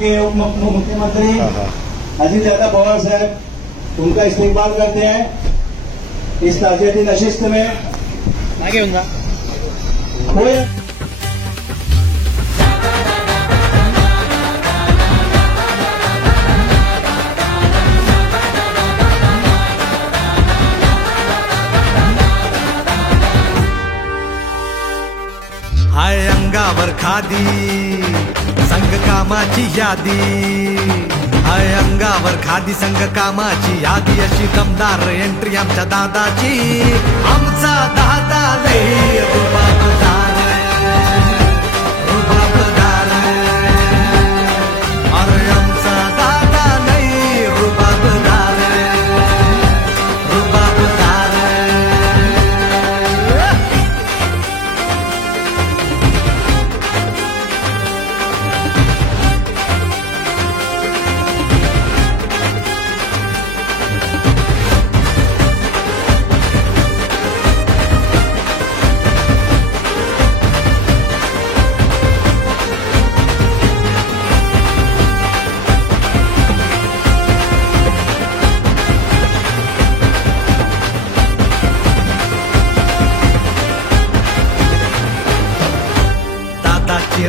के उप मुख्यमंत्री अजीत दादा पवार साहब उनका इस्तेमाल करते हैं इस ताजियती नशिस्त में। आगे उनका कोई हाय अंगावर खादी संग कामाची यादी, हाय अंगावर खादी संग कामाची यादी, अशी दमदार एंट्री आमच्या दादाची। आमचा दादा लय रुबाबदार, रुबाबदार, अरे आमचा दादा लय रुबाबदार, रुबाबदार।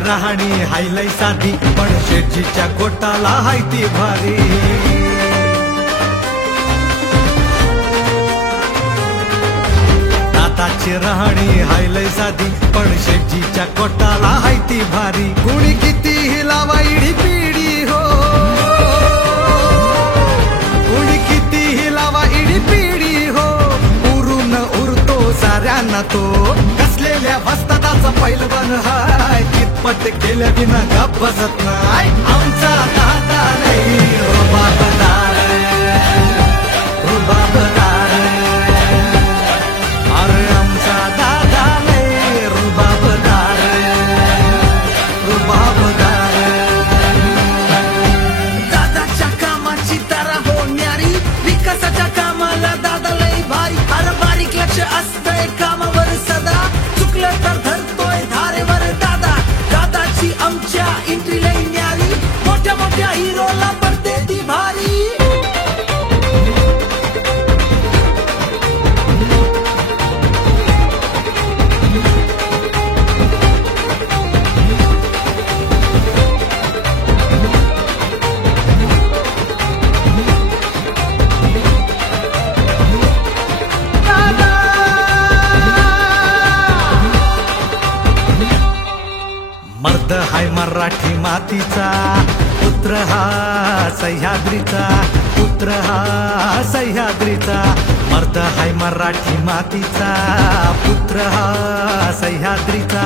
राहणी हायलाई साधी पण शेठजीच्या गोटाला हाय ती भारी। दादाची राहणी हायलाई साधी पण शेठजीच्या गोटाला हाय ती भारी। कुणी कितीही लावा इडी पिडी हो, कुणी कितीही लावा इडी पिडी हो, उरून उरतो साऱ्यांना तो। कसलेल्या वस्तादाचा पैलवान हाय, पट केल्या बिना गप बसत नाही। आमचा दादा नाही रुबाबदार, रुबाबदार, अरे आमचा दादा नाही रुबाबदार, रुबाबदार। दादाच्या कामाची तारा हो न्यारी, विकासाच्या कामाला दादा लय भारी। अरे बारीक लक्ष असतंय कामावर सदा, चुकलं तर धरतोय धारेवर दादा। दादाची आमच्या एंट्री लय न्यारी, मोठ्या मोठ्या हिरोला पडते ती भारी। मर्द हाय मराठी मातीचा, पुत्र हा सह्याद्रीचा, पुत्र हा सह्याद्रीचा। मर्द हाय मराठी मातीचा, पुत्र हा सह्याद्रीचा।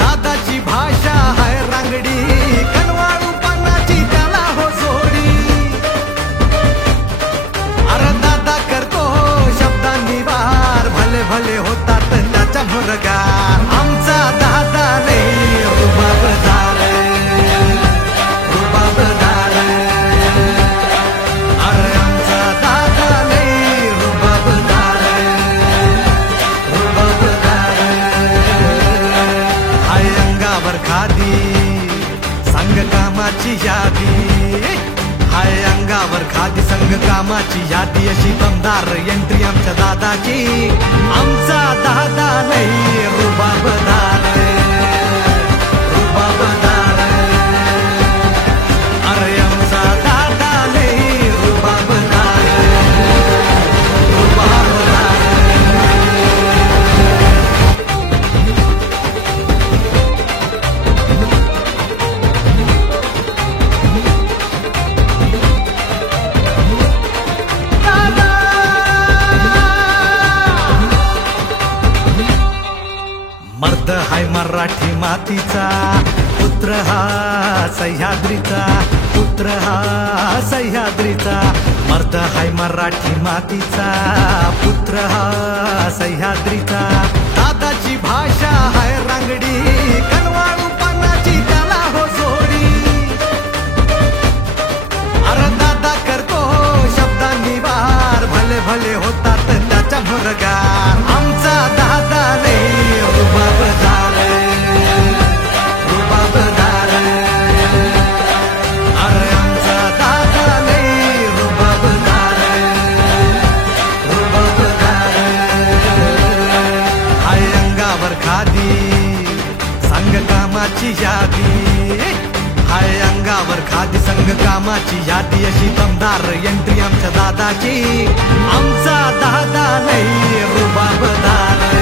दादाची भाषा हाय रांगडी, कनवाळू पानाची त्याला हो जोडी। अरे दादा करतो शब्दांनी वार, भले भले होतात त्याच्या मुरगार। आमचा दादा नाही रुबाबदार, रुबाबदार, अरे आमचा दादा नाही रुबाबदार, रुबाबदार। हाय अंगावर खादी संग कामाची यादी, हाय अंगावर खादी संग कामाची यादी, अशी दमदार एंट्री आमच्या दादाची। आमचा दादा नाही रुबाबदार, रुबाबदार, अरे आमचा दादा नाही रुबाबदार, रुबाबदार। मर्द हाय मराठी मातीचा, पुत्र हा सह्याद्रीचा, पुत्र हा सह्याद्रीचा। मर्द हाय मराठी मातीचा, पुत्र हा सह्याद्रीचा। दादाची भाषा हाय रांगडी, कनवाळू पानाची त्याला हो जोडी। अरे दादा करतो शब्दांनी वार, भले भले होतात त्याच्या मुरगार। आमचा दादा नाही रुबाबदार, रुबाबदार, कामाची यादी, हाय अंगावर खादी संघ कामाची यादी, अशी दमदार एंट्री आमच्या दादाची. आमचा दादा लई रुबाबदार.